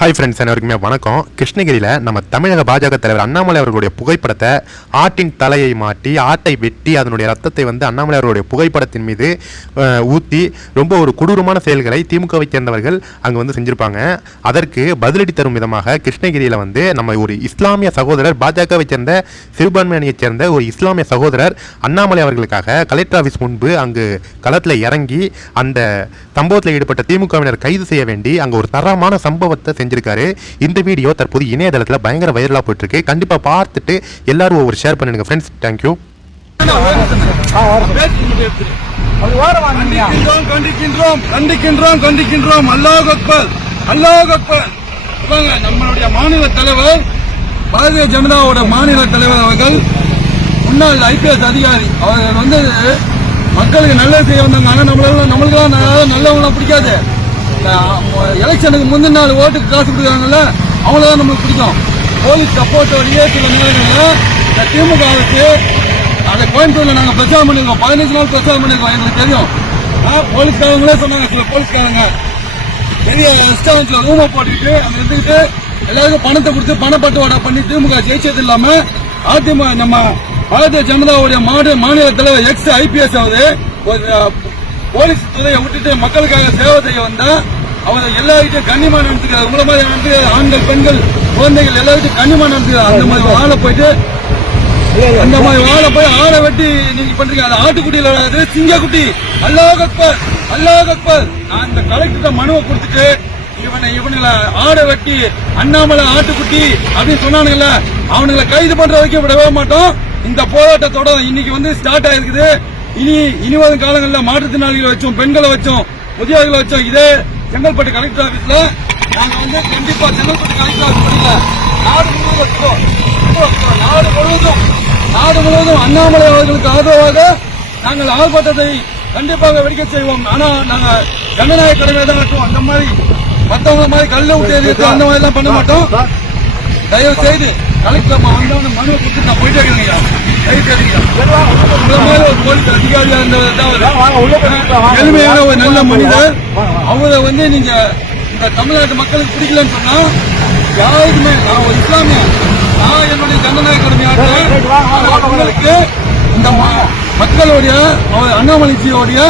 Hi friends அனைவருக்குமே வணக்கம். கிருஷ்ணகிரியில் நம்ம தமிழக பாஜக தலைவர் அண்ணாமலை அவர்களுடைய புகைப்படத்தை ஆட்டின் தலையை மாட்டி ஆட்டை வெட்டி அதனுடைய ரத்தத்தை வந்து அண்ணாமலை அவர்களுடைய புகைப்படத்தின் மீது ஊற்றி ரொம்ப ஒரு கொடூரமான செயல்களை திமுகவை சேர்ந்தவர்கள் அங்கே வந்து செஞ்சுருப்பாங்க. அதற்கு பதிலடி தரும் விதமாக கிருஷ்ணகிரியில் வந்து நம்ம ஒரு இஸ்லாமிய சகோதரர் பாஜகவை சேர்ந்த சிறுபான்மை அணியைச் சேர்ந்த ஒரு இஸ்லாமிய சகோதரர் அண்ணாமலை அவர்களுக்காக கலெக்டர் ஆஃபீஸ் முன்பு அங்கு களத்தில் இறங்கி அந்த சம்பவத்தில் ஈடுபட்ட திமுகவினர் கைது செய்ய வேண்டி அங்கே ஒரு தரமான சம்பவத்தை செஞ்சிருக்காரு. இந்த வீடியோ தற்போது இணையதளத்தில் பயங்கர வைரலாக போயிட்டு இருக்கு கண்டிப்பாக பார்த்துட்டு எல்லாரும் ஒவ்வொரு ஷேர் பண்ணுங்க ஃப்ரெண்ட்ஸ் தேங்க்யூ கண்டிக்கின்றோம் கண்டிக்கின்றோம் கண்டிக்கின்றோம். அல்லாஹ் அக்பர் அல்லாஹ் அக்பர். நம்மளுடைய மாநில தலைவர் பாரதிய ஜனதாவோட மாநில தலைவர் அவர்கள் முன்னாள் ஐபிஎஸ் அதிகாரி. அவர்கள் வந்து மக்களுக்கு நல்லது செய்ய வந்தாங்க. ஆனா நம்மளால நம்மளுக்கெல்லாம் நல்ல- நல்லவங்களாம் பிடிக்காது. எலெக்ஷனுக்கு முந்தின நாள் ஓட்டுக்கு காசு கொடுக்குறாங்கல்ல அவங்களதான் நம்மளுக்கு பிடிக்கும். போலீஸ் சப்போர்ட்டோடய சில நேரங்களில் இந்த திமுக அரசு அதை கோயம்புத்தூரில் நாங்கள் பிரச்சாரம் பண்ணிருக்கோம். பதினஞ்சு நாள் பிரச்சாரம் பண்ணியிருக்கோம் எங்களுக்கு தெரியும். போலீஸ்காரங்களே சொன்னாங்க சில போலீஸ்காரங்க. பெரிய ரெஸ்டாரண்ட்ல ரூமை போட்டுக்கிட்டு அங்கே இருந்துக்கிட்டு எல்லாருக்கும் பணத்தை கொடுத்து பணப்பட்டுவாடா பண்ணி திமுக ஜெயிச்சது இல்லாம அதிமுக நம்ம பாரதிய ஜனதாவுடைய மாநில மாநில தலைவர் எக்ஸ் ஐபிஎஸ் அவரு ஒரு, போலீஸ் துறையை விட்டுட்டு மக்களுக்காக சேவை செய்ய வந்தா அவர் எல்லாருக்கிட்டையும் கண்ணியமா நடந்துக்கிறார் உங்களை மாதிரி நடந்து ஆண்கள் பெண்கள் குழந்தைகள் எல்லாருக்கும் கண்ணியமா நடந்துக்கிறார் அந்த மாதிரி வாழ போயிட்டு அந்த மாதிரி வாழை போய் ஆடை வெட்டி நீங்க பண்றீங்க. அது ஆட்டுக்குட்டியில வராது சிங்கக்குட்டி. அல்லாஹ் அக்பர் அல்லாஹ் அக்பர். நான் இந்த கலெக்டர் மனுவை கொடுத்துட்டு இவனை இவனுங்களை ஆடை வெட்டி அண்ணாமலை ஆட்டுக்குட்டி அப்படின்னு சொன்னானுங்கல்ல அவனுங்களை கைது பண்ற வரைக்கும் விடவே மாட்டோம். இந்த போராட்டத்தோட இன்னைக்கு வந்து ஸ்டார்ட் ஆயிருக்குது. இனி இனி வரும் காலங்களில் மாற்றுத்திறனாளிகளை வச்சோம் பெண்களை வச்சோம் முதியோர்களை வச்சோம் இதே செங்கல்பட்டு கலெக்டர் ஆபீஸ்ல நாங்க வந்து கண்டிப்பா செங்கல்பட்டு கலெக்டர் ஆபீஸ் படிக்கல. நாடு முழுவதும் வச்சுக்கோம் நாடு முழுவதும் நாடு முழுவதும் அண்ணாமலை அவர்களுக்கு ஆதரவாக நாங்கள் ஆர்ப்பாட்டத்தை கண்டிப்பாக வெடிக்க செய்வோம். ஆனா நாங்க ஜனநாயக கடமை தான் இருக்கும் அந்த மாதிரி மத்தவங்க மாதிரி கல்லு விட்டு அந்த மாதிரி எல்லாம் பண்ண மாட்டோம். தயவு செய்து கலெக்டர் வந்தவன மனுவை கொடுத்து நான் போயிட்டே தயவு செய்துங்க உங்களை மாதிரி ஒரு போலீஸ் அதிகாரியா இருந்தவர் எளிமையான ஒரு நல்ல மனிதர். அவரை வந்து நீங்க இந்த தமிழ்நாட்டு மக்களுக்கு பிடிக்கலன்னு சொன்னா யாருக்குமே நான் ஒரு இஸ்லாமியன் நான் என்னுடைய ஜனநாயக கடமையாற்றுறேன் உங்களுக்கு இந்த மக்களுடைய அவர் அண்ணாமலைஜியோடைய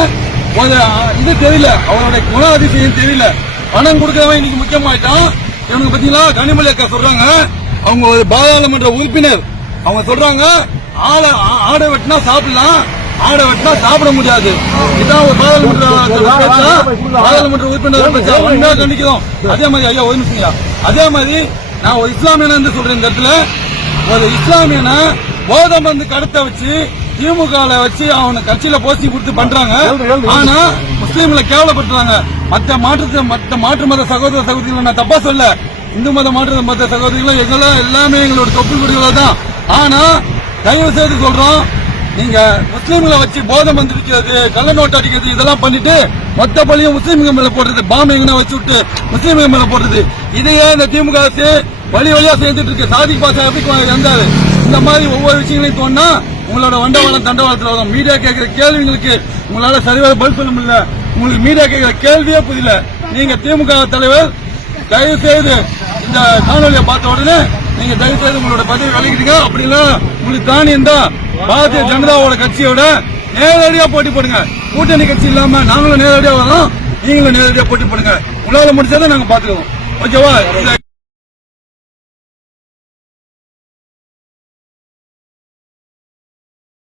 இது தெரியல. அவருடைய குண அதிசயம் தெரியல. பணம் கொடுக்கறவன் இன்னைக்கு முக்கியமாயிட்டான். இவனுக்கு பாத்தீங்களா? கனிமொழி அக்கா சொல்றாங்க. அவங்க ஒரு பாராளுமன்ற உறுப்பினர். அவங்க சொல்றாங்க ஆடை ஆடை வெட்டினா சாப்பிடலாம் ஆடை வெட்டினா சாப்பிட முடியாது. இதான் ஒரு பாராளுமன்ற? பாராளுமன்ற உறுப்பினர் பேச்சா? உண்மையா கண்டிக்கிறோம். அதே மாதிரி ஐயா ஒரு நிமிஷம். அதே மாதிரி நான் ஒரு இஸ்லாமியன் சொல்றேன் இந்த இடத்துல. ஒரு இஸ்லாமியனை போதை மருந்து கடத்த வச்சு திமுக வச்சு அவனை கட்சியில போஸ்டிங் கொடுத்து பண்றாங்க. ஆனா முஸ்லீம்களை கேவலப்படுத்துறாங்க. மத்த மாற்று மத்த மாற்று மத சகோதர சகோதரிகளை நான் தப்பா சொல்ல இந்து மத மாற்ற மற்ற சகோதரிகளும் எங்களும் எல்லாமே எங்களோட தொப்பு குடிகளா தான். ஆனா தயவு செய்து சொல்றோம் நீங்க முஸ்லீம்களை வச்சு போதை வந்திருக்கிறது கள்ள நோட்டு அடிக்கிறது இதெல்லாம் பண்ணிட்டு மொத்த பள்ளியும் முஸ்லீம்கள் மேல போடுறது பாம்பு எங்கனா வச்சு விட்டு முஸ்லீம்கள் மேல போடுறது. இதையே இந்த திமுக அரசு வழி வழியா செஞ்சுட்டு இருக்கு. சாதி பாச அப்படி இருந்தாரு இந்த மாதிரி ஒவ்வொரு விஷயங்களையும் தோணா உங்களோட வண்டவாளம் தண்டவாளத்துல வரும் மீடியா கேட்கிற கேள்விங்களுக்கு உங்களால சரிவர பதில் சொல்ல முடியல. உங்களுக்கு மீடியா கேட்கிற கேள்வியே புரியல. நீங்க திமுக தலைவர் தயவு செய்து இந்த காணொலியை பார்த்த உடனே நீங்க தயவு செய்து உங்களோட பதவி விலகிட்டீங்க அப்படின்னா உங்களுக்கு தானியம் தான் பாரதிய ஜனதாவோட கட்சியோட நேரடியா போட்டி போடுங்க. கூட்டணி கட்சி இல்லாம நாங்களும் நேரடியா வரோம் நீங்களும் நேரடியா போட்டி போடுங்க. உங்களால முடிச்சதை நாங்க பாத்துக்குவோம் ஓகேவா?